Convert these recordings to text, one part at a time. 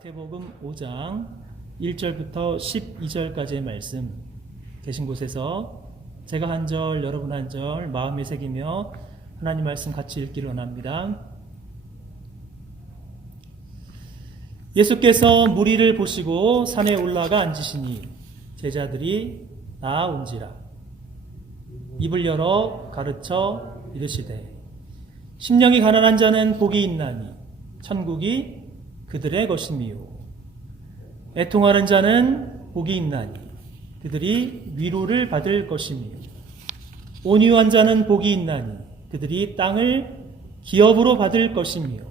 마태복음 5장 1절부터 12절까지의 말씀 계신 곳에서 제가 한 절, 여러분 한 절 마음에 새기며 하나님 말씀 같이 읽기를 원합니다. 예수께서 무리를 보시고 산에 올라가 앉으시니 제자들이 나아온지라. 입을 열어 가르쳐 이르시되 심령이 가난한 자는 복이 있나니 천국이 그들의 것이미요. 애통하는 자는 복이 있나니 그들이 위로를 받을 것이미요. 온유한 자는 복이 있나니 그들이 땅을 기업으로 받을 것이미요.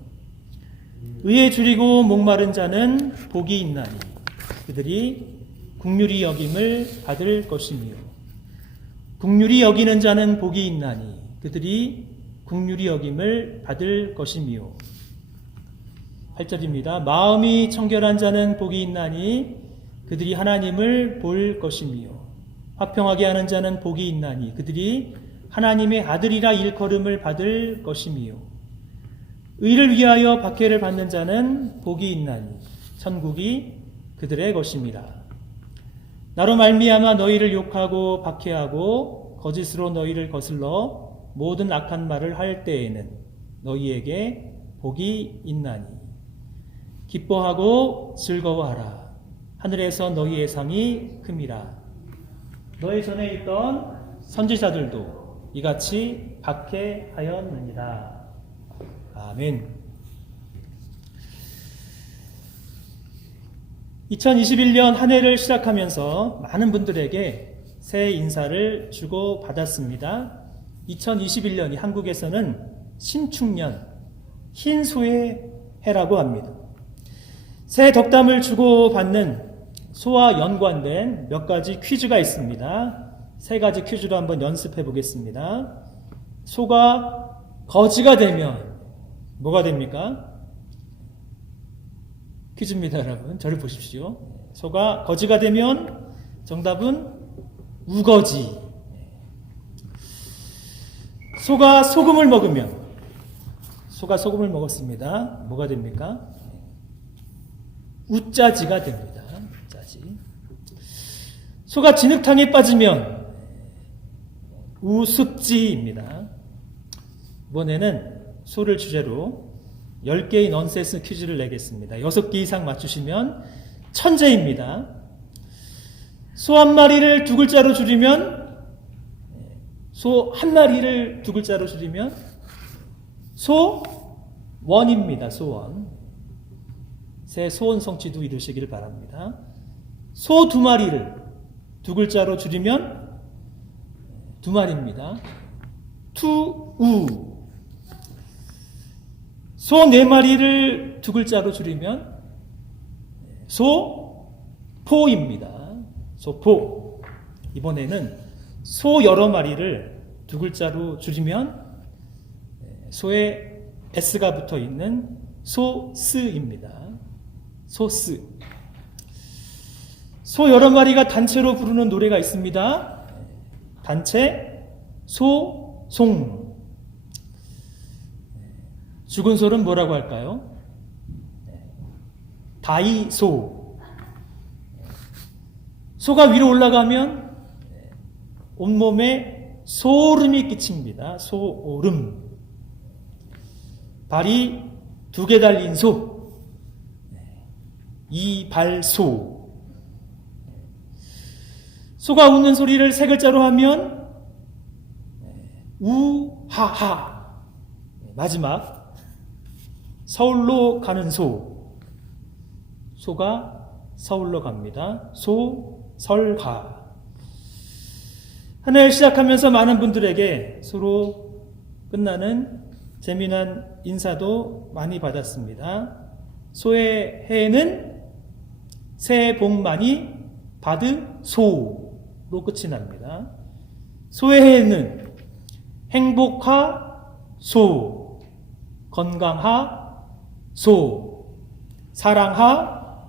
의에 줄이고 목마른 자는 복이 있나니 그들이 긍휼히 여김을 받을 것이미요. 긍휼히 여기는 자는 복이 있나니 그들이 긍휼히 여김을 받을 것이미요. 8절입니다. 마음이 청결한 자는 복이 있나니 그들이 하나님을 볼 것이미요. 화평하게 하는 자는 복이 있나니 그들이 하나님의 아들이라 일컬음을 받을 것이미요. 의를 위하여 박해를 받는 자는 복이 있나니 천국이 그들의 것입니다. 나로 말미암아 너희를 욕하고 박해하고 거짓으로 너희를 거슬러 모든 악한 말을 할 때에는 너희에게 복이 있나니 기뻐하고 즐거워하라. 하늘에서 너희의 상이 큼이라. 너희 전에 있던 선지자들도 이같이 박해하였느니라. 아멘. 2021년 한 해를 시작하면서 많은 분들에게 새해 인사를 주고 받았습니다. 2021년이 한국에서는 신축년, 흰소의 해라고 합니다. 새해 덕담을 주고받는 소와 연관된 몇 가지 퀴즈가 있습니다. 세 가지 퀴즈로 한번 연습해 보겠습니다. 소가 거지가 되면 뭐가 됩니까? 퀴즈입니다, 여러분. 저를 보십시오. 소가 거지가 되면 정답은 우거지. 소가 소금을 먹으면 소가 소금을 먹었습니다. 뭐가 됩니까? 우짜지가 됩니다. 우짜지. 소가 진흙탕에 빠지면 우습지입니다. 이번에는 소를 주제로 10개의 넌센스 퀴즈를 내겠습니다. 6개 이상 맞추시면 천재입니다. 소 한 마리를 두 글자로 줄이면 소 한 마리를 두 글자로 줄이면 소원입니다. 소원. 새 소원 성취도 이루시기를 바랍니다. 소 두 마리를 두 글자로 줄이면 두 마리입니다. 투우. 소 네 마리를 두 글자로 줄이면 소포입니다. 소포. 이번에는 소 여러 마리를 두 글자로 줄이면 소에 S가 붙어 있는 소스입니다. 소스. 소 여러 마리가 단체로 부르는 노래가 있습니다. 단체 소송. 죽은 소는 뭐라고 할까요? 다이소. 소가 위로 올라가면 온몸에 소름이 끼칩니다. 소오름. 발이 두 개 달린 소. 이발소. 소가 웃는 소리를 세 글자로 하면 우하하. 마지막 서울로 가는 소. 소가 서울로 갑니다. 소설가. 한 해를 시작하면서 많은 분들에게 소로 끝나는 재미난 인사도 많이 받았습니다. 소의 해에는 새해 복 많이 받으소로 끝이 납니다. 소의 해에는 행복하소, 건강하소, 사랑하소,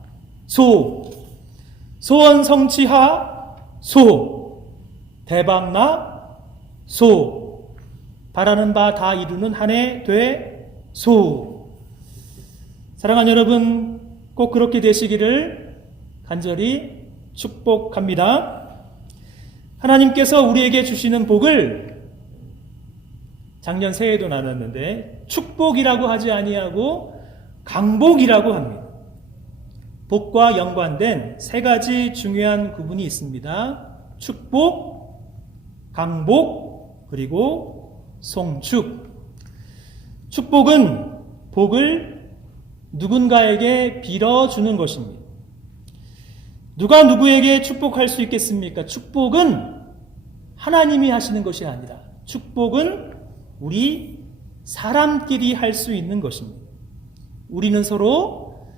소원 성취하소, 대박나소, 바라는 바 다 이루는 한 해 되소. 사랑하는 여러분, 꼭 그렇게 되시기를 간절히 축복합니다. 하나님께서 우리에게 주시는 복을 작년 새해도 나눴는데 축복이라고 하지 아니하고 강복이라고 합니다. 복과 연관된 세 가지 중요한 구분이 있습니다. 축복, 강복, 그리고 송축. 축복은 복을 누군가에게 빌어주는 것입니다. 누가 누구에게 축복할 수 있겠습니까? 축복은 하나님이 하시는 것이 아니라 축복은 우리 사람끼리 할 수 있는 것입니다. 우리는 서로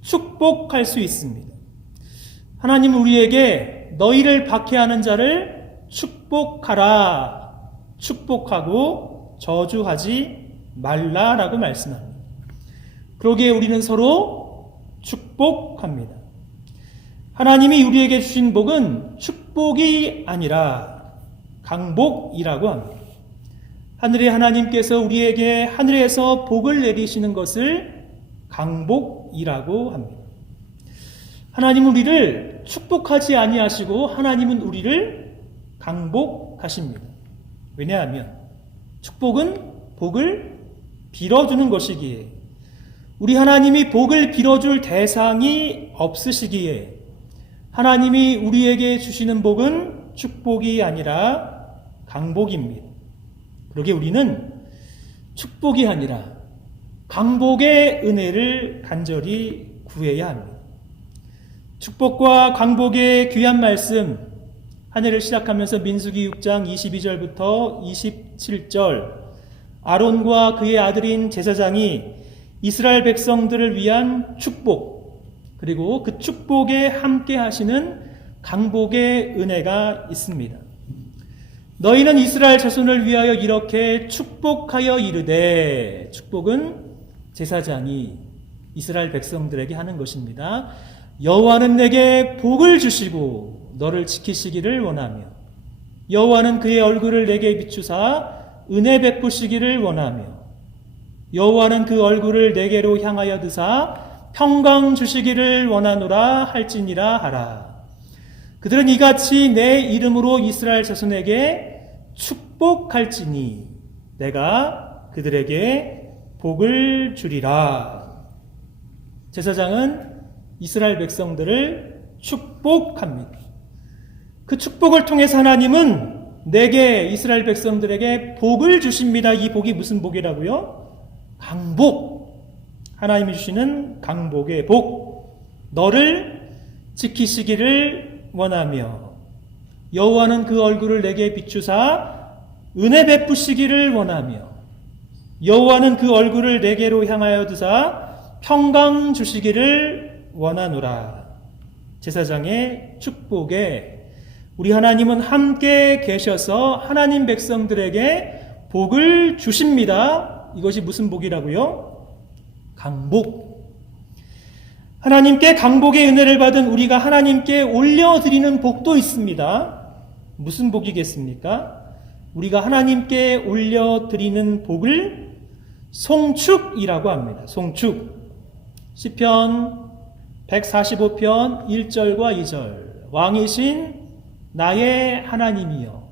축복할 수 있습니다. 하나님은 우리에게 너희를 박해하는 자를 축복하라, 축복하고 저주하지 말라라고 말씀합니다. 그러기에 우리는 서로 축복합니다. 하나님이 우리에게 주신 복은 축복이 아니라 강복이라고 합니다. 하늘의 하나님께서 우리에게 하늘에서 복을 내리시는 것을 강복이라고 합니다. 하나님은 우리를 축복하지 아니하시고 하나님은 우리를 강복하십니다. 왜냐하면 축복은 복을 빌어주는 것이기에 우리 하나님이 복을 빌어줄 대상이 없으시기에 하나님이 우리에게 주시는 복은 축복이 아니라 강복입니다. 그러기에 우리는 축복이 아니라 강복의 은혜를 간절히 구해야 합니다. 축복과 강복의 귀한 말씀, 한 해를 시작하면서 민수기 6장 22절부터 27절, 아론과 그의 아들인 제사장이 이스라엘 백성들을 위한 축복, 그리고 그 축복에 함께 하시는 강복의 은혜가 있습니다. 너희는 이스라엘 자손을 위하여 이렇게 축복하여 이르되, 축복은 제사장이 이스라엘 백성들에게 하는 것입니다. 여호와는 내게 복을 주시고 너를 지키시기를 원하며 여호와는 그의 얼굴을 내게 비추사 은혜 베푸시기를 원하며 여호와는 그 얼굴을 내게로 향하여 드사 평강 주시기를 원하노라 할지니라 하라. 그들은 이같이 내 이름으로 이스라엘 자손에게 축복할지니 내가 그들에게 복을 주리라. 제사장은 이스라엘 백성들을 축복합니다. 그 축복을 통해서 하나님은 내게 이스라엘 백성들에게 복을 주십니다. 이 복이 무슨 복이라고요? 강복. 하나님이 주시는 강복의 복. 너를 지키시기를 원하며 여호와는 그 얼굴을 내게 비추사 은혜 베푸시기를 원하며 여호와는 그 얼굴을 내게로 향하여 드사 평강 주시기를 원하노라. 제사장의 축복에 우리 하나님은 함께 계셔서 하나님 백성들에게 복을 주십니다. 이것이 무슨 복이라고요? 강복. 하나님께 강복의 은혜를 받은 우리가 하나님께 올려드리는 복도 있습니다. 무슨 복이겠습니까? 우리가 하나님께 올려드리는 복을 송축이라고 합니다. 송축. 시편 145편 1절과 2절. 왕이신 나의 하나님이여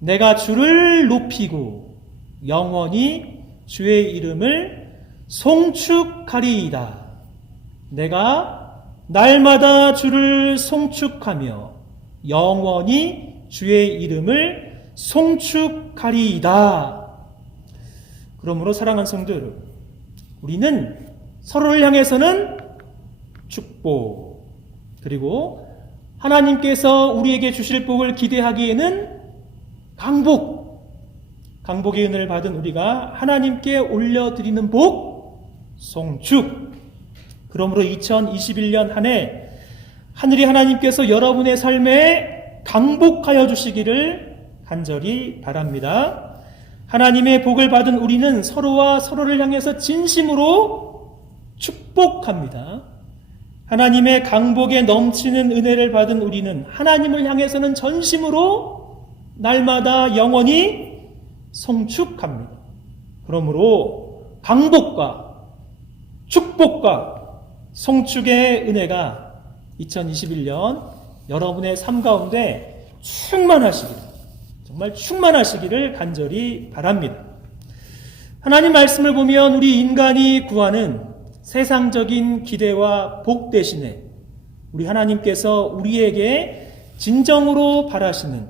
내가 주를 높이고 영원히 주의 이름을 송축하리이다. 내가 날마다 주를 송축하며 영원히 주의 이름을 송축하리이다. 그러므로 사랑하는 성도 여러분, 우리는 서로를 향해서는 축복, 그리고 하나님께서 우리에게 주실 복을 기대하기에는 강복, 강복의 은혜를 받은 우리가 하나님께 올려드리는 복, 송축. 그러므로 2021년 한 해 하늘의 하나님께서 여러분의 삶에 강복하여 주시기를 간절히 바랍니다. 하나님의 복을 받은 우리는 서로와 서로를 향해서 진심으로 축복합니다. 하나님의 강복에 넘치는 은혜를 받은 우리는 하나님을 향해서는 전심으로 날마다 영원히 송축합니다. 그러므로 강복과 축복과 송축의 은혜가 2021년 여러분의 삶 가운데 충만하시기를, 정말 충만하시기를 간절히 바랍니다. 하나님 말씀을 보면 우리 인간이 구하는 세상적인 기대와 복 대신에 우리 하나님께서 우리에게 진정으로 바라시는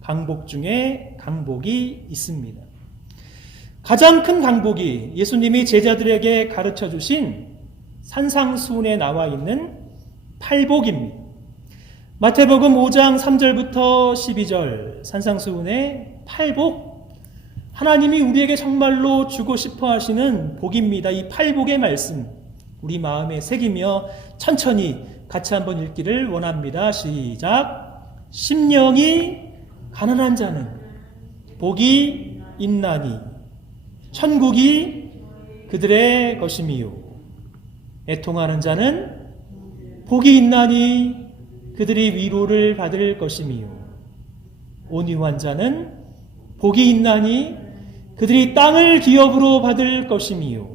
강복 중에 강복이 있습니다. 가장 큰 강복이 예수님이 제자들에게 가르쳐 주신 산상수훈에 나와 있는 팔복입니다. 마태복음 5장 3절부터 12절 산상수훈의 팔복, 하나님이 우리에게 정말로 주고 싶어 하시는 복입니다. 이 팔복의 말씀 우리 마음에 새기며 천천히 같이 한번 읽기를 원합니다. 시작. 심령이 가난한 자는 복이 있나니 천국이 그들의 것임이요, 애통하는 자는 복이 있나니 그들이 위로를 받을 것임이요, 온유한 자는 복이 있나니 그들이 땅을 기업으로 받을 것임이요,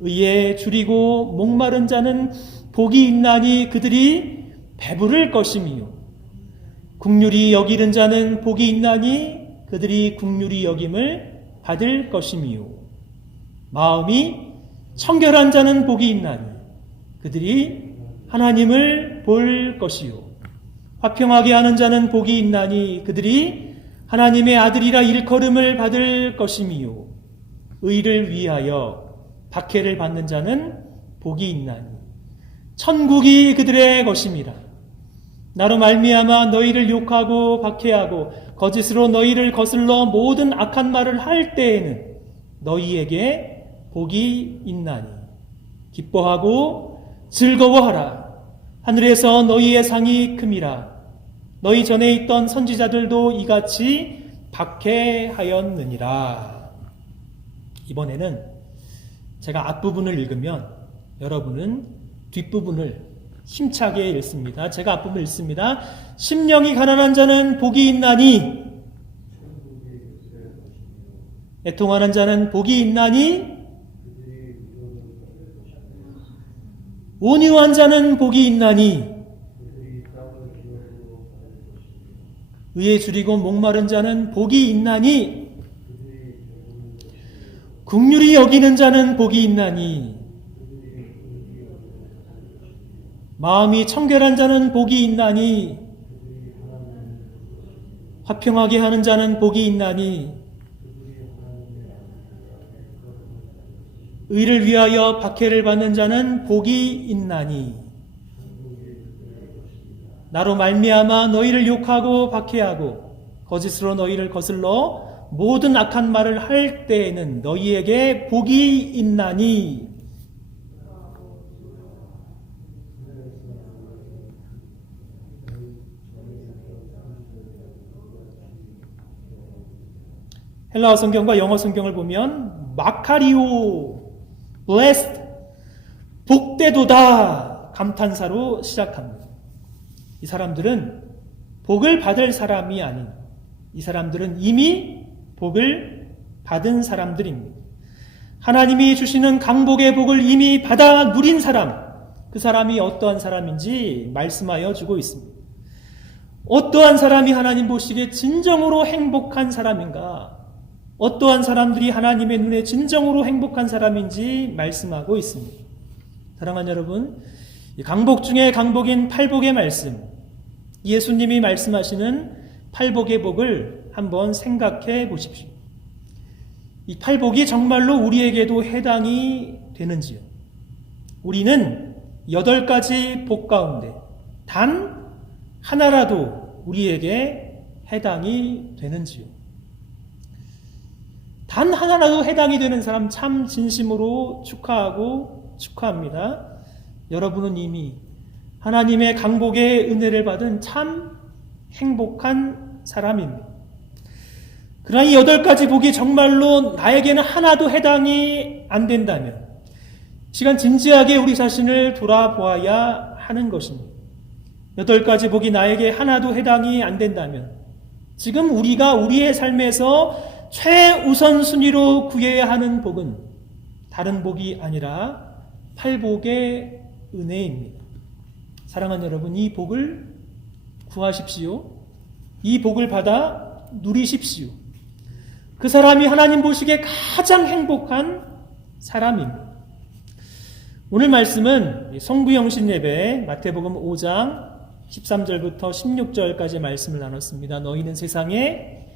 의에 줄이고 목마른 자는 복이 있나니 그들이 배부를 것임이요, 긍휼히 여기는 자는 복이 있나니 그들이 긍휼히 여김을 받을 것임이요, 마음이 청결한 자는 복이 있나니 그들이 하나님을 볼 것이요, 화평하게 하는 자는 복이 있나니 그들이 하나님의 아들이라 일컬음을 받을 것임이요, 의를 위하여 박해를 받는 자는 복이 있나니 천국이 그들의 것임이라. 나로 말미암아 너희를 욕하고 박해하고 거짓으로 너희를 거슬러 모든 악한 말을 할 때에는 너희에게 복이 있나니 기뻐하고 즐거워하라. 하늘에서 너희의 상이 큼이라. 너희 전에 있던 선지자들도 이같이 박해하였느니라. 이번에는 제가 앞부분을 읽으면 여러분은 뒷부분을 힘차게 읽습니다. 제가 앞부분 읽습니다. 심령이 가난한 자는 복이 있나니, 애통하는 자는 복이 있나니, 온유한 자는 복이 있나니, 의에 줄이고 목마른 자는 복이 있나니, 긍휼히 여기는 자는 복이 있나니, 마음이 청결한 자는 복이 있나니, 화평하게 하는 자는 복이 있나니, 의를 위하여 박해를 받는 자는 복이 있나니, 나로 말미암아 너희를 욕하고 박해하고 거짓으로 너희를 거슬러 모든 악한 말을 할 때에는 너희에게 복이 있나니. 헬라어 성경과 영어 성경을 보면 마카리오, blessed, 복되도다 감탄사로 시작합니다. 이 사람들은 복을 받을 사람이 아닌, 이 사람들은 이미 복을 받은 사람들입니다. 하나님이 주시는 강복의 복을 이미 받아 누린 사람, 그 사람이 어떠한 사람인지 말씀하여 주고 있습니다. 어떠한 사람이 하나님 보시기에 진정으로 행복한 사람인가? 어떠한 사람들이 하나님의 눈에 진정으로 행복한 사람인지 말씀하고 있습니다. 사랑하는 여러분, 이 강복 중에 강복인 팔복의 말씀, 예수님이 말씀하시는 팔복의 복을 한번 생각해 보십시오. 이 팔복이 정말로 우리에게도 해당이 되는지요? 우리는 8가지 복 가운데 단 하나라도 우리에게 해당이 되는지요? 단 하나라도 해당이 되는 사람 참 진심으로 축하합니다. 여러분은 이미 하나님의 강복의 은혜를 받은 참 행복한 사람입니다. 그러나 이 8가지 복이 정말로 나에게는 하나도 해당이 안 된다면 시간 진지하게 우리 자신을 돌아보아야 하는 것입니다. 8가지 복이 나에게 하나도 해당이 안 된다면 지금 우리가 우리의 삶에서 최우선순위로 구해야 하는 복은 다른 복이 아니라 팔복의 은혜입니다. 사랑하는 여러분, 이 복을 구하십시오. 이 복을 받아 누리십시오. 그 사람이 하나님 보시기에 가장 행복한 사람입니다. 오늘 말씀은 성부영신 예배 마태복음 5장 13절부터 16절까지 말씀을 나눴습니다. 너희는 세상의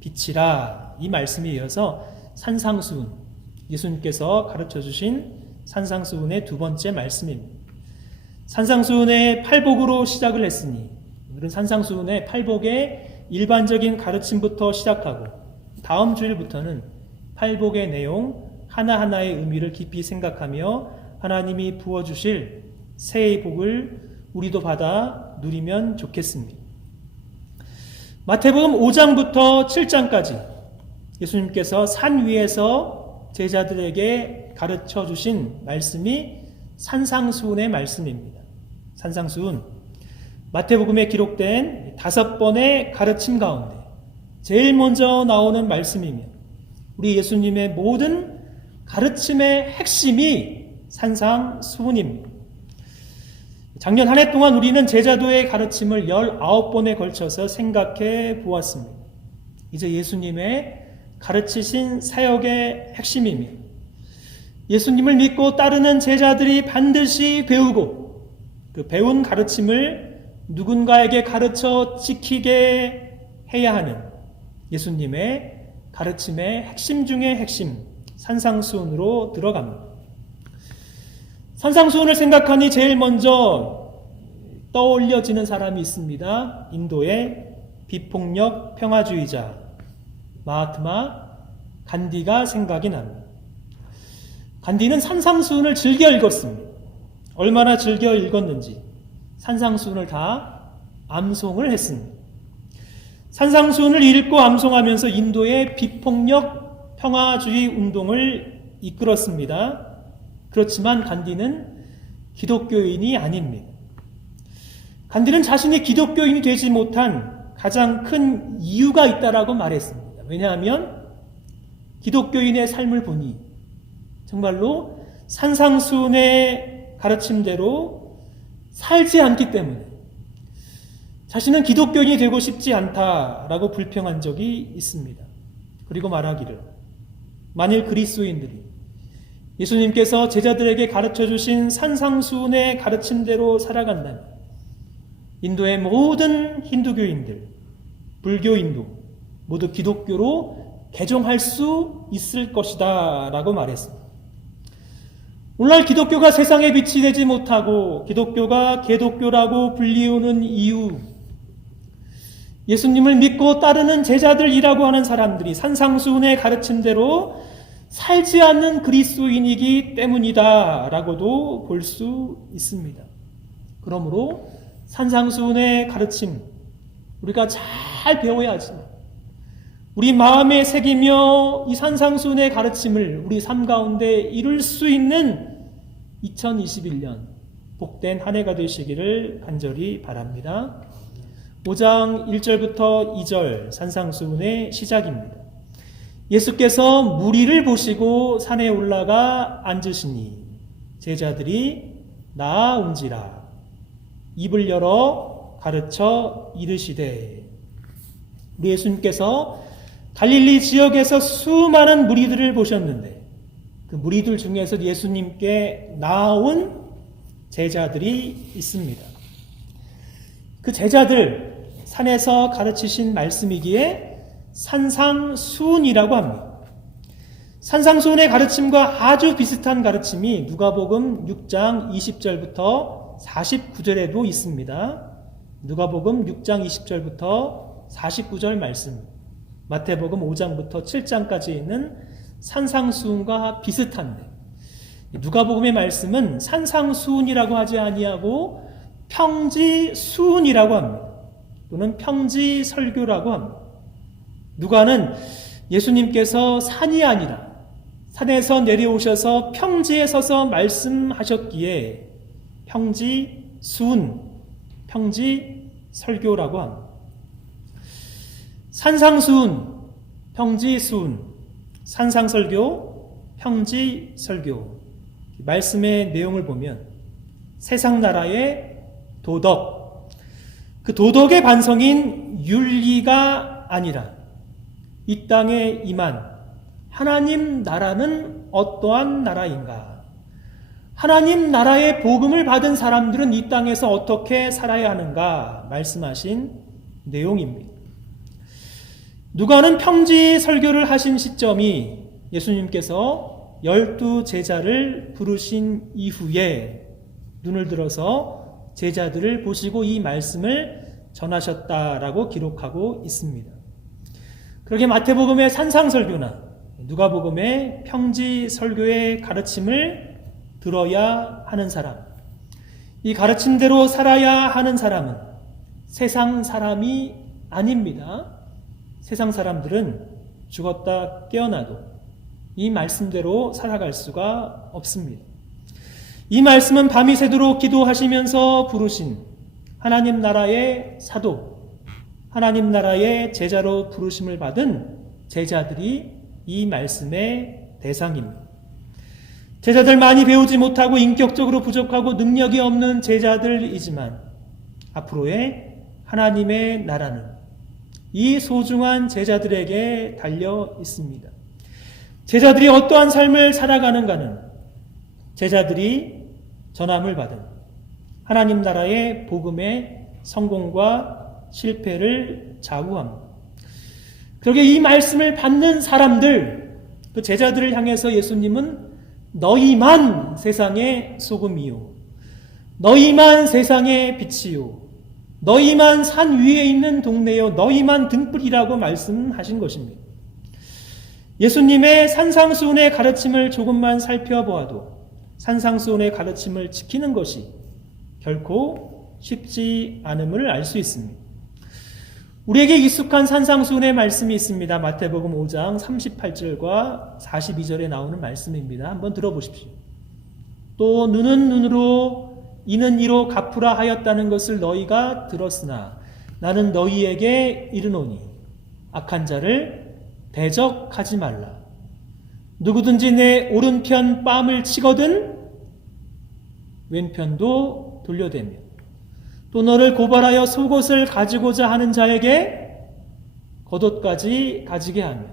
빛이라. 이 말씀에 이어서 산상수훈, 예수님께서 가르쳐 주신 산상수훈의 두 번째 말씀입니다. 산상수훈의 팔복으로 시작을 했으니 오늘은 산상수훈의 팔복의 일반적인 가르침부터 시작하고 다음 주일부터는 팔복의 내용 하나하나의 의미를 깊이 생각하며 하나님이 부어주실 새해의 복을 우리도 받아 누리면 좋겠습니다. 마태복음 5장부터 7장까지 예수님께서 산 위에서 제자들에게 가르쳐 주신 말씀이 산상수훈의 말씀입니다. 산상수훈, 마태복음에 기록된 5번의 가르침 가운데 제일 먼저 나오는 말씀이며 우리 예수님의 모든 가르침의 핵심이 산상수훈입니다. 작년 한 해 동안 우리는 제자도의 가르침을 19번에 걸쳐서 생각해 보았습니다. 이제 예수님의 가르치신 사역의 핵심입니다. 예수님을 믿고 따르는 제자들이 반드시 배우고 그 배운 가르침을 누군가에게 가르쳐 지키게 해야 하는 예수님의 가르침의 핵심 중의 핵심, 산상수훈으로 들어갑니다. 산상수훈을 생각하니 제일 먼저 떠올려지는 사람이 있습니다. 인도의 비폭력 평화주의자 마하트마 간디가 생각이 납니다. 간디는 산상수훈을 즐겨 읽었습니다. 얼마나 즐겨 읽었는지 산상수훈을 다 암송을 했습니다. 산상수훈을 읽고 암송하면서 인도의 비폭력 평화주의 운동을 이끌었습니다. 그렇지만 간디는 기독교인이 아닙니다. 간디는 자신이 기독교인이 되지 못한 가장 큰 이유가 있다라고 말했습니다. 왜냐하면 기독교인의 삶을 보니 정말로 산상수훈의 가르침대로 살지 않기 때문에 자신은 기독교인이 되고 싶지 않다라고 불평한 적이 있습니다. 그리고 말하기를 만일 그리스도인들이 예수님께서 제자들에게 가르쳐 주신 산상수훈의 가르침대로 살아간다면 인도의 모든 힌두교인들, 불교인도 모두 기독교로 개종할 수 있을 것이다 라고 말했습니다. 오늘날 기독교가 세상에 빛이 되지 못하고 기독교가 개독교라고 불리우는 이유, 예수님을 믿고 따르는 제자들이라고 하는 사람들이 산상수훈의 가르침대로 살지 않는 그리스도인이기 때문이다 라고도 볼 수 있습니다. 그러므로 산상수훈의 가르침 우리가 잘 배워야 하지만 우리 마음에 새기며 이 산상수훈의 가르침을 우리 삶 가운데 이룰 수 있는 2021년 복된 한 해가 되시기를 간절히 바랍니다. 5장 1절부터 2절 산상수훈의 시작입니다. 예수께서 무리를 보시고 산에 올라가 앉으시니 제자들이 나아온지라 입을 열어 가르쳐 이르시되. 우리 예수님께서 갈릴리 지역에서 수많은 무리들을 보셨는데 그 무리들 중에서 예수님께 나아온 제자들이 있습니다. 그 제자들 산에서 가르치신 말씀이기에 산상수훈이라고 합니다. 산상수훈의 가르침과 아주 비슷한 가르침이 누가복음 6장 20절부터 49절에도 있습니다. 누가복음 6장 20절부터 49절 말씀, 마태복음 5장부터 7장까지 있는 산상수훈과 비슷한데 누가복음의 말씀은 산상수훈이라고 하지 아니하고 평지수훈이라고 합니다. 또는 평지설교라고 합니다. 누가는 예수님께서 산이 아니라 산에서 내려오셔서 평지에 서서 말씀하셨기에 평지수훈, 평지설교라고 합니다. 산상수훈, 평지수훈, 산상설교, 평지설교 말씀의 내용을 보면 세상 나라의 도덕, 그 도덕의 반성인 윤리가 아니라 이 땅에 임한 하나님 나라는 어떠한 나라인가? 하나님 나라의 복음을 받은 사람들은 이 땅에서 어떻게 살아야 하는가 말씀하신 내용입니다. 누가는 평지 설교를 하신 시점이 예수님께서 12제자를 부르신 이후에 눈을 들어서 제자들을 보시고 이 말씀을 전하셨다라고 기록하고 있습니다. 그러게 마태복음의 산상설교나 누가복음의 평지 설교의 가르침을 들어야 하는 사람, 이 가르침대로 살아야 하는 사람은 세상 사람이 아닙니다. 세상 사람들은 죽었다 깨어나도 이 말씀대로 살아갈 수가 없습니다. 이 말씀은 밤이 새도록 기도하시면서 부르신 하나님 나라의 사도, 하나님 나라의 제자로 부르심을 받은 제자들이 이 말씀의 대상입니다. 제자들 많이 배우지 못하고 인격적으로 부족하고 능력이 없는 제자들이지만 앞으로의 하나님의 나라는 이 소중한 제자들에게 달려 있습니다. 제자들이 어떠한 삶을 살아가는가는 제자들이 전함을 받은 하나님 나라의 복음의 성공과 실패를 좌우합니다. 그러게 이 말씀을 받는 사람들, 그 제자들을 향해서 예수님은 너희만 세상의 소금이요, 너희만 세상의 빛이요, 너희만 산 위에 있는 동네요, 너희만 등불이라고 말씀하신 것입니다. 예수님의 산상수훈의 가르침을 조금만 살펴보아도 산상수훈의 가르침을 지키는 것이 결코 쉽지 않음을 알 수 있습니다. 우리에게 익숙한 산상수훈의 말씀이 있습니다. 마태복음 5장 38절과 42절에 나오는 말씀입니다. 한번 들어보십시오. 또 눈은 눈으로 이는 이로 갚으라 하였다는 것을 너희가 들었으나 나는 너희에게 이르노니 악한 자를 대적하지 말라. 누구든지 내 오른편 뺨을 치거든 왼편도 돌려대며 또 너를 고발하여 속옷을 가지고자 하는 자에게 겉옷까지 가지게 하며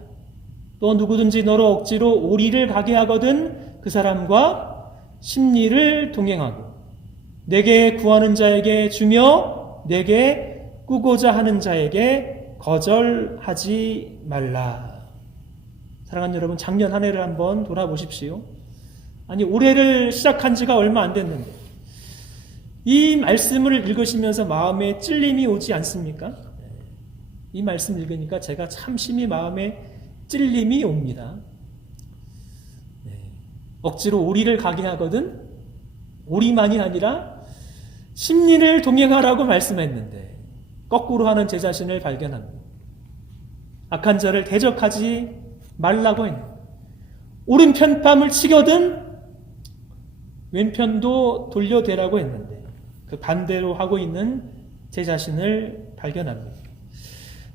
또 누구든지 너로 억지로 오리를 가게 하거든 그 사람과 십리를 동행하고 내게 구하는 자에게 주며 내게 꾸고자 하는 자에게 거절하지 말라. 사랑하는 여러분, 작년 한 해를 한번 돌아보십시오. 아니, 올해를 시작한 지가 얼마 안 됐는데 이 말씀을 읽으시면서 마음에 찔림이 오지 않습니까? 이 말씀 읽으니까 제가 참 심히 마음에 찔림이 옵니다. 억지로 오리를 가게 하거든 오리만이 아니라 십리를 동행하라고 말씀했는데 거꾸로 하는 제 자신을 발견합니다. 악한 자를 대적하지 말라고 했는데 오른편 뺨을 치거든 왼편도 돌려대라고 했는데 그 반대로 하고 있는 제 자신을 발견합니다.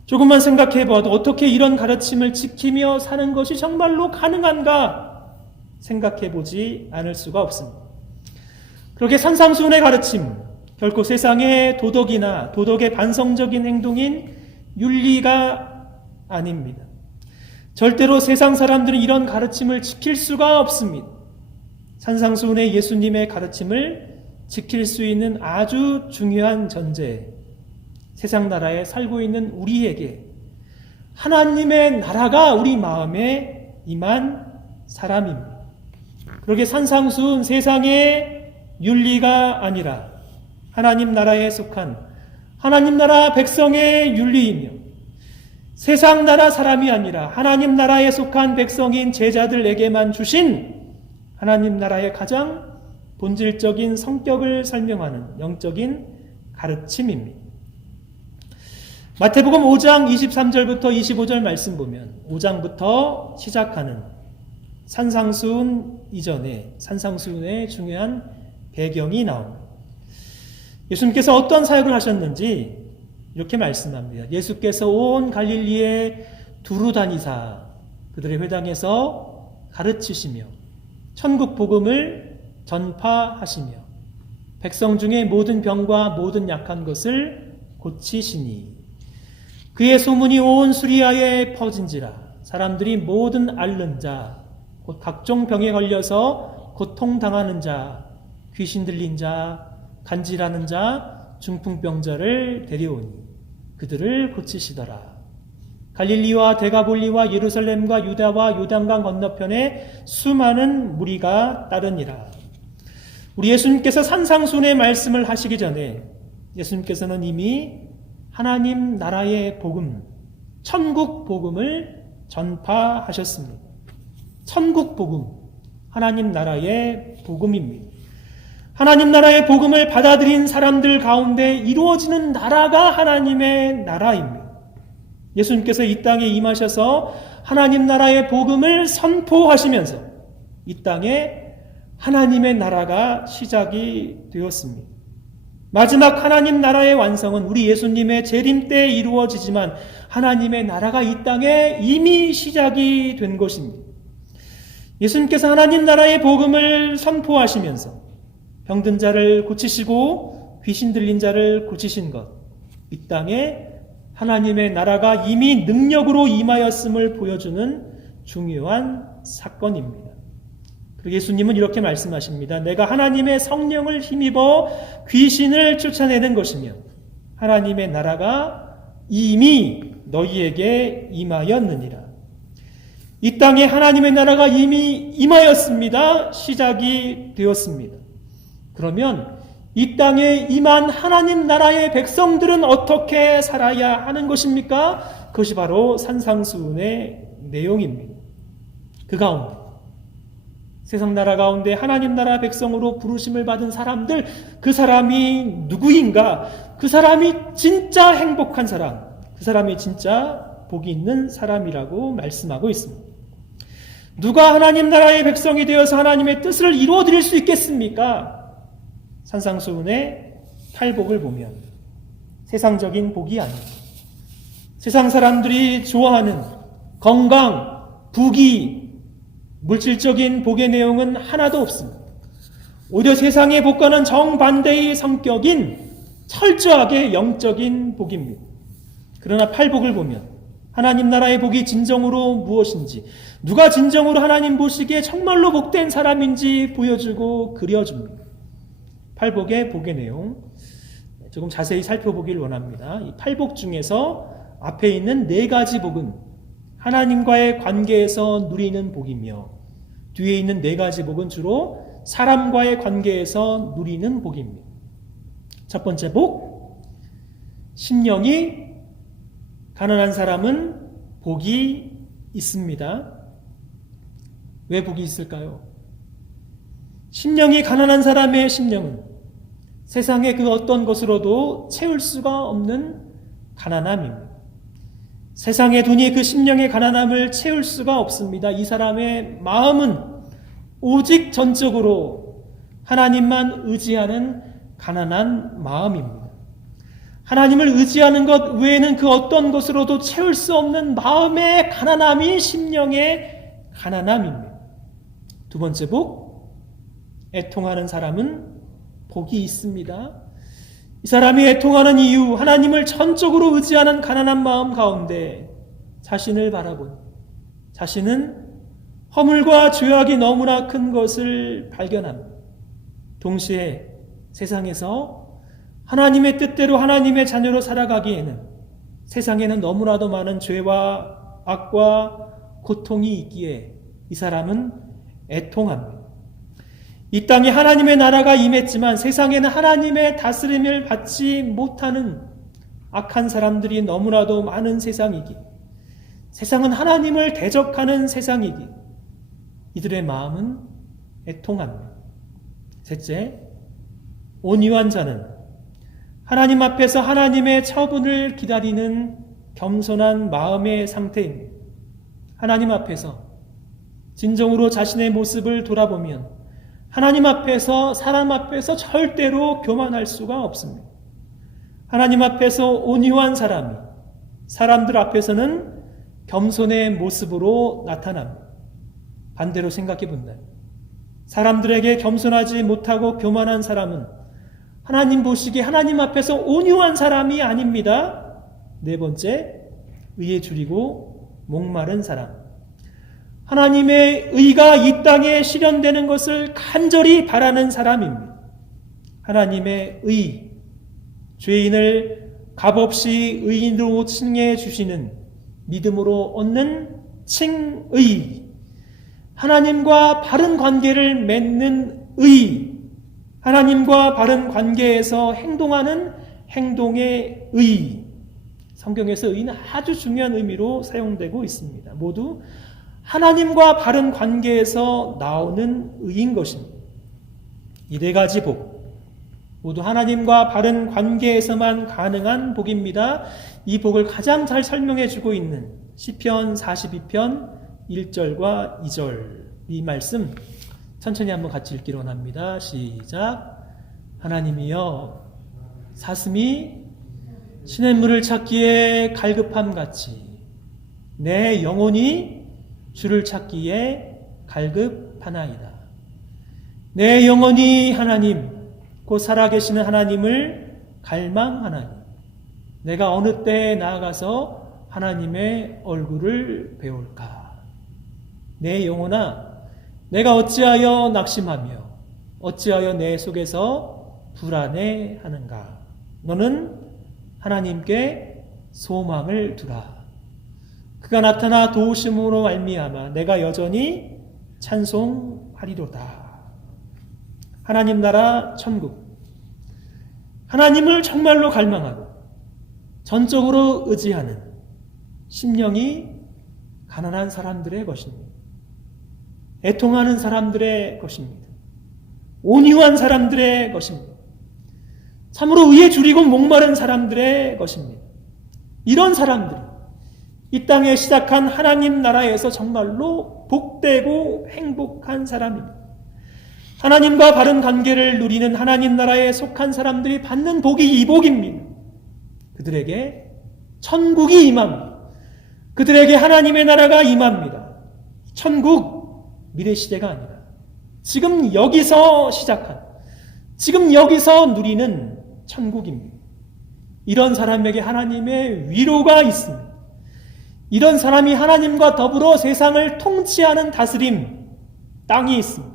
조금만 생각해 봐도 어떻게 이런 가르침을 지키며 사는 것이 정말로 가능한가 생각해 보지 않을 수가 없습니다. 그렇게 산상수훈의 가르침, 결코 세상의 도덕이나 도덕의 반성적인 행동인 윤리가 아닙니다. 절대로 세상 사람들은 이런 가르침을 지킬 수가 없습니다. 산상수훈의 예수님의 가르침을 지킬 수 있는 아주 중요한 전제, 세상 나라에 살고 있는 우리에게 하나님의 나라가 우리 마음에 임한 사람입니다. 그러게 산상수훈 세상의 윤리가 아니라 하나님 나라에 속한 하나님 나라 백성의 윤리이며 세상 나라 사람이 아니라 하나님 나라에 속한 백성인 제자들에게만 주신 하나님 나라의 가장 본질적인 성격을 설명하는 영적인 가르침입니다. 마태복음 5장 23절부터 25절 말씀 보면 5장부터 시작하는 산상수훈 이전에 산상수훈의 중요한 배경이 나옵니다. 예수님께서 어떤 사역을 하셨는지 이렇게 말씀합니다. 예수께서 온 갈릴리에 두루 다니사 그들의 회당에서 가르치시며 천국 복음을 전파하시며 백성 중에 모든 병과 모든 약한 것을 고치시니 그의 소문이 온 수리아에 퍼진지라. 사람들이 모든 앓는 자, 곧 각종 병에 걸려서 고통당하는 자, 귀신 들린 자, 간질하는 자, 중풍병자를 데려오니 그들을 고치시더라. 갈릴리와 데가볼리와 예루살렘과 유다와 요단강 건너편에 수많은 무리가 따르니라. 우리 예수님께서 산상수훈의 말씀을 하시기 전에 예수님께서는 이미 하나님 나라의 복음, 천국 복음을 전파하셨습니다. 천국 복음, 하나님 나라의 복음입니다. 하나님 나라의 복음을 받아들인 사람들 가운데 이루어지는 나라가 하나님의 나라입니다. 예수님께서 이 땅에 임하셔서 하나님 나라의 복음을 선포하시면서 이 땅에 하나님의 나라가 시작이 되었습니다. 마지막 하나님 나라의 완성은 우리 예수님의 재림 때 이루어지지만 하나님의 나라가 이 땅에 이미 시작이 된 것입니다. 예수님께서 하나님 나라의 복음을 선포하시면서 병든 자를 고치시고 귀신 들린 자를 고치신 것, 이 땅에 하나님의 나라가 이미 능력으로 임하였음을 보여주는 중요한 사건입니다. 그리고 예수님은 이렇게 말씀하십니다. 내가 하나님의 성령을 힘입어 귀신을 쫓아내는 것이며 하나님의 나라가 이미 너희에게 임하였느니라. 이 땅에 하나님의 나라가 이미 임하였습니다. 시작이 되었습니다. 그러면 이 땅에 임한 하나님 나라의 백성들은 어떻게 살아야 하는 것입니까? 그것이 바로 산상수훈의 내용입니다. 그 가운데 세상 나라 가운데 하나님 나라 백성으로 부르심을 받은 사람들, 그 사람이 누구인가? 그 사람이 진짜 행복한 사람, 그 사람이 진짜 복이 있는 사람이라고 말씀하고 있습니다. 누가 하나님 나라의 백성이 되어서 하나님의 뜻을 이루어 드릴 수 있겠습니까? 산상수훈의 팔복을 보면 세상적인 복이 아니고 세상 사람들이 좋아하는 건강, 부귀, 물질적인 복의 내용은 하나도 없습니다. 오히려 세상의 복과는 정반대의 성격인 철저하게 영적인 복입니다. 그러나 팔복을 보면 하나님 나라의 복이 진정으로 무엇인지, 누가 진정으로 하나님 보시기에 정말로 복된 사람인지 보여주고 그려줍니다. 팔복의 복의 내용 조금 자세히 살펴보길 원합니다. 이 팔복 중에서 앞에 있는 네 가지 복은 하나님과의 관계에서 누리는 복이며 뒤에 있는 네 가지 복은 주로 사람과의 관계에서 누리는 복입니다. 첫 번째 복, 심령이 가난한 사람은 복이 있습니다. 왜 복이 있을까요? 심령이 가난한 사람의 심령은 세상의 그 어떤 것으로도 채울 수가 없는 가난함입니다. 세상의 돈이 그 심령의 가난함을 채울 수가 없습니다. 이 사람의 마음은 오직 전적으로 하나님만 의지하는 가난한 마음입니다. 하나님을 의지하는 것 외에는 그 어떤 것으로도 채울 수 없는 마음의 가난함이 심령의 가난함입니다. 두 번째 복, 애통하는 사람은 복이 있습니다. 이 사람이 애통하는 이유, 하나님을 전적으로 의지하는 가난한 마음 가운데 자신을 바라본, 자신은 허물과 죄악이 너무나 큰 것을 발견합니다. 동시에 세상에서 하나님의 뜻대로 하나님의 자녀로 살아가기에는 세상에는 너무나도 많은 죄와 악과 고통이 있기에 이 사람은 애통합니다. 이 땅에 하나님의 나라가 임했지만 세상에는 하나님의 다스림을 받지 못하는 악한 사람들이 너무나도 많은 세상이기, 세상은 하나님을 대적하는 세상이기, 이들의 마음은 애통합니다. 셋째, 온유한 자는 하나님 앞에서 하나님의 처분을 기다리는 겸손한 마음의 상태입니다. 하나님 앞에서 진정으로 자신의 모습을 돌아보면 하나님 앞에서, 사람 앞에서 절대로 교만할 수가 없습니다. 하나님 앞에서 온유한 사람이 사람들 앞에서는 겸손의 모습으로 나타납니다. 반대로 생각해 본다면 사람들에게 겸손하지 못하고 교만한 사람은 하나님 보시기에 하나님 앞에서 온유한 사람이 아닙니다. 네 번째, 의에 줄이고 목마른 사람. 하나님의 의가 이 땅에 실현되는 것을 간절히 바라는 사람입니다. 하나님의 의, 죄인을 값없이 의인으로 칭해 주시는 믿음으로 얻는 칭의, 하나님과 바른 관계를 맺는 의, 하나님과 바른 관계에서 행동하는 행동의 의. 성경에서 의는 아주 중요한 의미로 사용되고 있습니다. 모두 하나님과 바른 관계에서 나오는 의인 것입니다. 이 네 가지 복, 모두 하나님과 바른 관계에서만 가능한 복입니다. 이 복을 가장 잘 설명해 주고 있는 시편 42편 1절과 2절, 이 말씀 천천히 한번 같이 읽기로 원합니다. 시작. 하나님이여, 사슴이 시냇물을 찾기에 갈급함같이 내 영혼이 주를 찾기에 갈급하나이다. 내 영혼이 하나님, 곧 살아계시는 하나님을 갈망하나니 내가 어느 때에 나아가서 하나님의 얼굴을 배울까? 내 영혼아, 내가 어찌하여 낙심하며 어찌하여 내 속에서 불안해하는가? 너는 하나님께 소망을 두라. 그가 나타나 도우심으로 말미암아 내가 여전히 찬송하리로다. 하나님 나라 천국, 하나님을 정말로 갈망하고 전적으로 의지하는 심령이 가난한 사람들의 것입니다. 애통하는 사람들의 것입니다. 온유한 사람들의 것입니다. 참으로 의에 줄이고 목마른 사람들의 것입니다. 이런 사람들이 이 땅에 시작한 하나님 나라에서 정말로 복되고 행복한 사람입니다. 하나님과 바른 관계를 누리는 하나님 나라에 속한 사람들이 받는 복이 이 복입니다. 그들에게 천국이 임합니다. 그들에게 하나님의 나라가 임합니다. 천국, 미래시대가 아니라 지금 여기서 시작한, 지금 여기서 누리는 천국입니다. 이런 사람에게 하나님의 위로가 있습니다. 이런 사람이 하나님과 더불어 세상을 통치하는 다스림, 땅이 있습니다.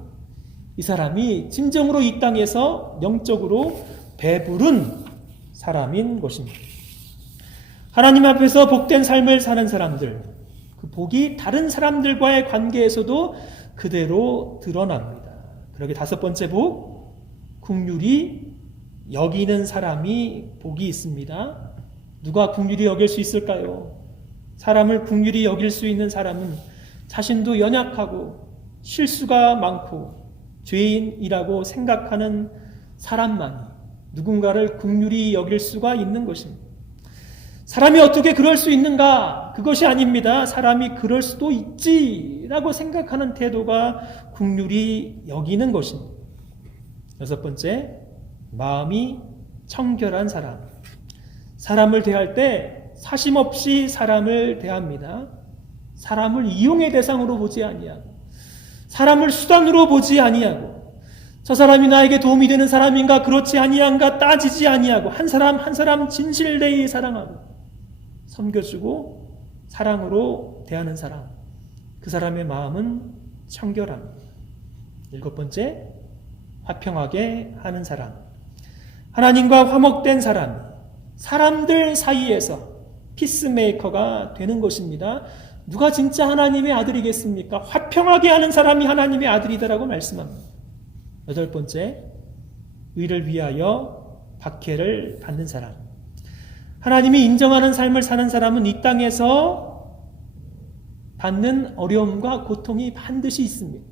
이 사람이 진정으로 이 땅에서 영적으로 배부른 사람인 것입니다. 하나님 앞에서 복된 삶을 사는 사람들, 그 복이 다른 사람들과의 관계에서도 그대로 드러납니다. 그러게 다섯 번째 복, 긍휼히 여기는 사람이 복이 있습니다. 누가 긍휼히 여길 수 있을까요? 사람을 긍휼히 여길 수 있는 사람은 자신도 연약하고 실수가 많고 죄인이라고 생각하는 사람만이 누군가를 긍휼히 여길 수가 있는 것입니다. 사람이 어떻게 그럴 수 있는가? 그것이 아닙니다. 사람이 그럴 수도 있지라고 생각하는 태도가 긍휼히 여기는 것입니다. 여섯 번째, 마음이 청결한 사람. 사람을 대할 때 사심 없이 사람을 대합니다. 사람을 이용의 대상으로 보지 아니하고 사람을 수단으로 보지 아니하고 저 사람이 나에게 도움이 되는 사람인가 그렇지 아니한가 따지지 아니하고 한 사람 한 사람 진실되이 사랑하고 섬겨주고 사랑으로 대하는 사람, 그 사람의 마음은 청결합니다. 일곱 번째, 화평하게 하는 사람. 하나님과 화목된 사람, 사람들 사이에서 피스메이커가 되는 것입니다. 누가 진짜 하나님의 아들이겠습니까? 화평하게 하는 사람이 하나님의 아들이다라고 말씀합니다. 여덟 번째, 의를 위하여 박해를 받는 사람. 하나님이 인정하는 삶을 사는 사람은 이 땅에서 받는 어려움과 고통이 반드시 있습니다.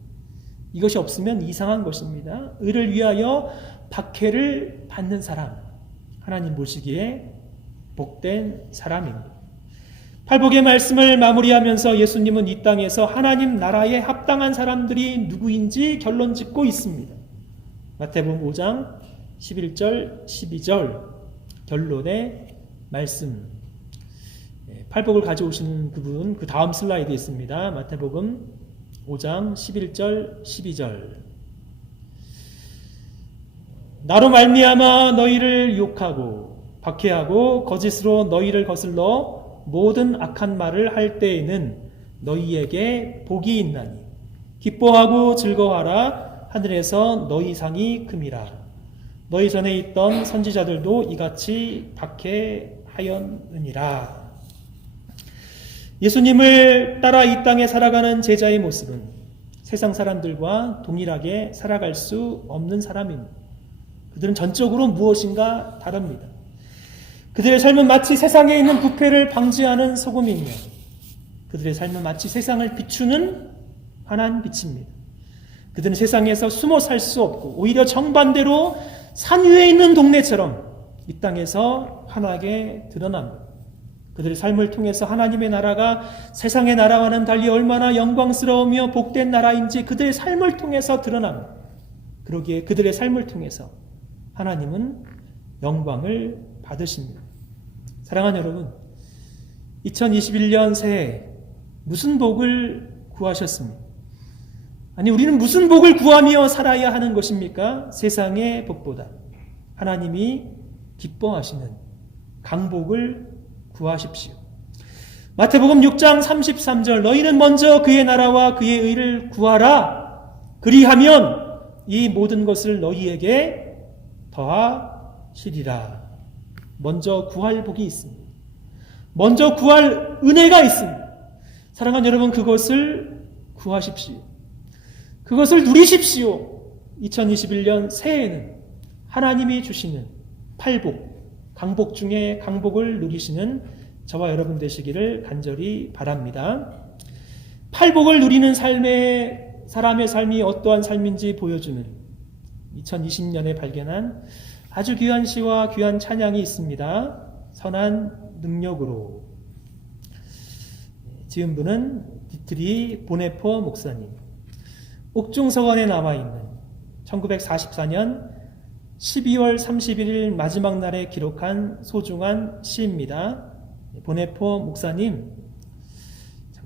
이것이 없으면 이상한 것입니다. 의를 위하여 박해를 받는 사람, 하나님 보시기에 복된 사람입니다. 팔복의 말씀을 마무리하면서 예수님은 이 땅에서 하나님 나라에 합당한 사람들이 누구인지 결론 짓고 있습니다. 마태복음 5장 11절 12절 결론의 말씀. 팔복을 가져오신 그분, 그 다음 슬라이드에 있습니다. 마태복음 5장 11절 12절. 나로 말미암아 너희를 욕하고 박해하고 거짓으로 너희를 거슬러 모든 악한 말을 할 때에는 너희에게 복이 있나니 기뻐하고 즐거워하라. 하늘에서 너희 상이 큼이라. 너희 전에 있던 선지자들도 이같이 박해하였느니라. 예수님을 따라 이 땅에 살아가는 제자의 모습은 세상 사람들과 동일하게 살아갈 수 없는 사람입니다. 그들은 전적으로 무엇인가 다릅니다. 그들의 삶은 마치 세상에 있는 부패를 방지하는 소금이며 그들의 삶은 마치 세상을 비추는 환한 빛입니다. 그들은 세상에서 숨어 살 수 없고 오히려 정반대로 산 위에 있는 동네처럼 이 땅에서 환하게 드러납니다. 그들의 삶을 통해서 하나님의 나라가 세상의 나라와는 달리 얼마나 영광스러우며 복된 나라인지 그들의 삶을 통해서 드러납니다. 그러기에 그들의 삶을 통해서 하나님은 영광을 받으십니다. 사랑하는 여러분, 2021년 새해 무슨 복을 구하셨습니까? 아니, 우리는 무슨 복을 구하며 살아야 하는 것입니까? 세상의 복보다 하나님이 기뻐하시는 강복을 구하십시오. 마태복음 6장 33절 너희는 먼저 그의 나라와 그의 의를 구하라. 그리하면 이 모든 것을 너희에게 더하시리라. 먼저 구할 복이 있습니다. 먼저 구할 은혜가 있습니다. 사랑하는 여러분, 그것을 구하십시오. 그것을 누리십시오. 2021년 새해에는 하나님이 주시는 팔복, 강복 중에 강복을 누리시는 저와 여러분 되시기를 간절히 바랍니다. 팔복을 누리는 사람의 삶이 어떠한 삶인지 보여주는 2020년에 발견한 아주 귀한 시와 귀한 찬양이 있습니다. 선한 능력으로. 지은 분은 디트리 보네포 목사님. 옥중서원에 남아있는 1944년 12월 31일 마지막 날에 기록한 소중한 시입니다. 보네포 목사님,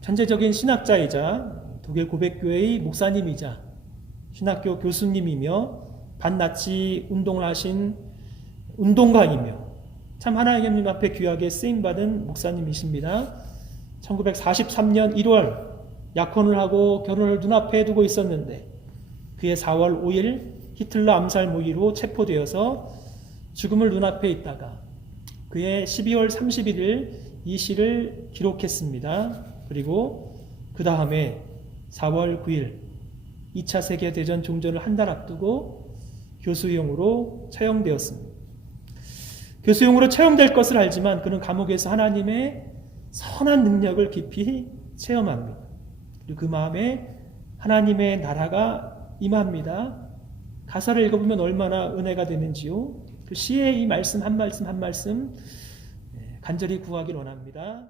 천재적인 신학자이자 독일 고백교회의 목사님이자 신학교 교수님이며 반나치 운동을 하신 운동가이며 참 하나님 앞에 귀하게 쓰임받은 목사님이십니다. 1943년 1월 약혼을 하고 결혼을 눈앞에 두고 있었는데 그해 4월 5일 히틀러 암살 모의로 체포되어서 죽음을 눈앞에 있다가 그해 12월 31일 이 시를 기록했습니다. 그리고 그 다음에 4월 9일 2차 세계대전 종전을 한 달 앞두고 교수형으로 처형되었습니다. 교수형으로 처형될 것을 알지만 그는 감옥에서 하나님의 선한 능력을 깊이 체험합니다. 그리고 그 마음에 하나님의 나라가 임합니다. 가사를 읽어보면 얼마나 은혜가 되는지요. 그 시의 이 말씀 한 말씀 한 말씀 간절히 구하길 원합니다.